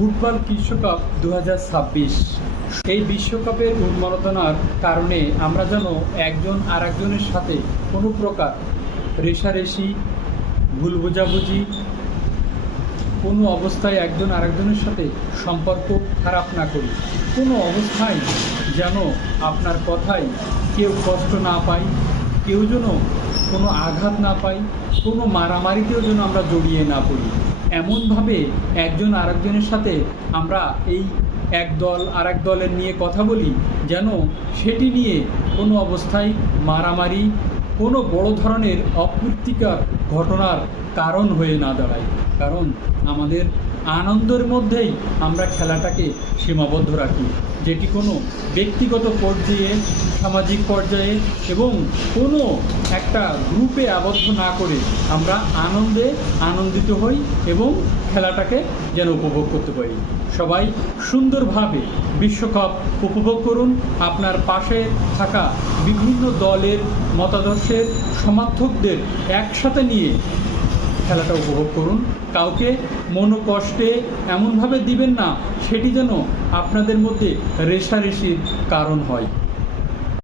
Football বিশ্বকাপ 2026 এই বিশ্বকাপের উন্মাদনার কারণে আমরা যেন একজন আরেকজনের সাথে কোনো প্রকার রেষারেষি ভুল বোঝাবুঝি কোনো অবস্থায় একজন আরেকজনের সাথে সম্পর্ক খারাপ না করি। কোনো অবস্থায় যেন আপনার কথায় কেউ কষ্ট না পায়, কেউ যেন কোনো আঘাত না পায়, কোনো মারামারিতেও যেন আমরা জড়িয়ে না পড়ি। এমনভাবে একজন আরেকজনের সাথে আমরা এই এক দল আরেক দলের নিয়ে কথা বলি যেন সেটি নিয়ে কোনো অবস্থায় মারামারি কোনো বড় ধরনের অপ্রীতিকর ঘটনার কারণ হয়ে না দাঁড়ায়। কারণ আমাদের আনন্দের মধ্যেই আমরা খেলাটাকে সীমাবদ্ধ রাখি, যেটি কোনো ব্যক্তিগত পর্যায়ে, সামাজিক পর্যায়ে এবং কোনো একটা গ্রুপে আবদ্ধ না করে আমরা আনন্দিত হই এবং খেলাটাকে যেন উপভোগ করতে পারি। সবাই সুন্দরভাবে বিশ্বকাপ উপভোগ করুন। আপনার পাশে থাকা বিভিন্ন দলের মতাদর্শের সমর্থকদের একসাথে নিয়ে খেলাটা উপভোগ করুন। কাউকে মনোকষ্টে এমনভাবে দিবেন না সেটি যেন আপনাদের মধ্যে রেষারেষির কারণ হয়।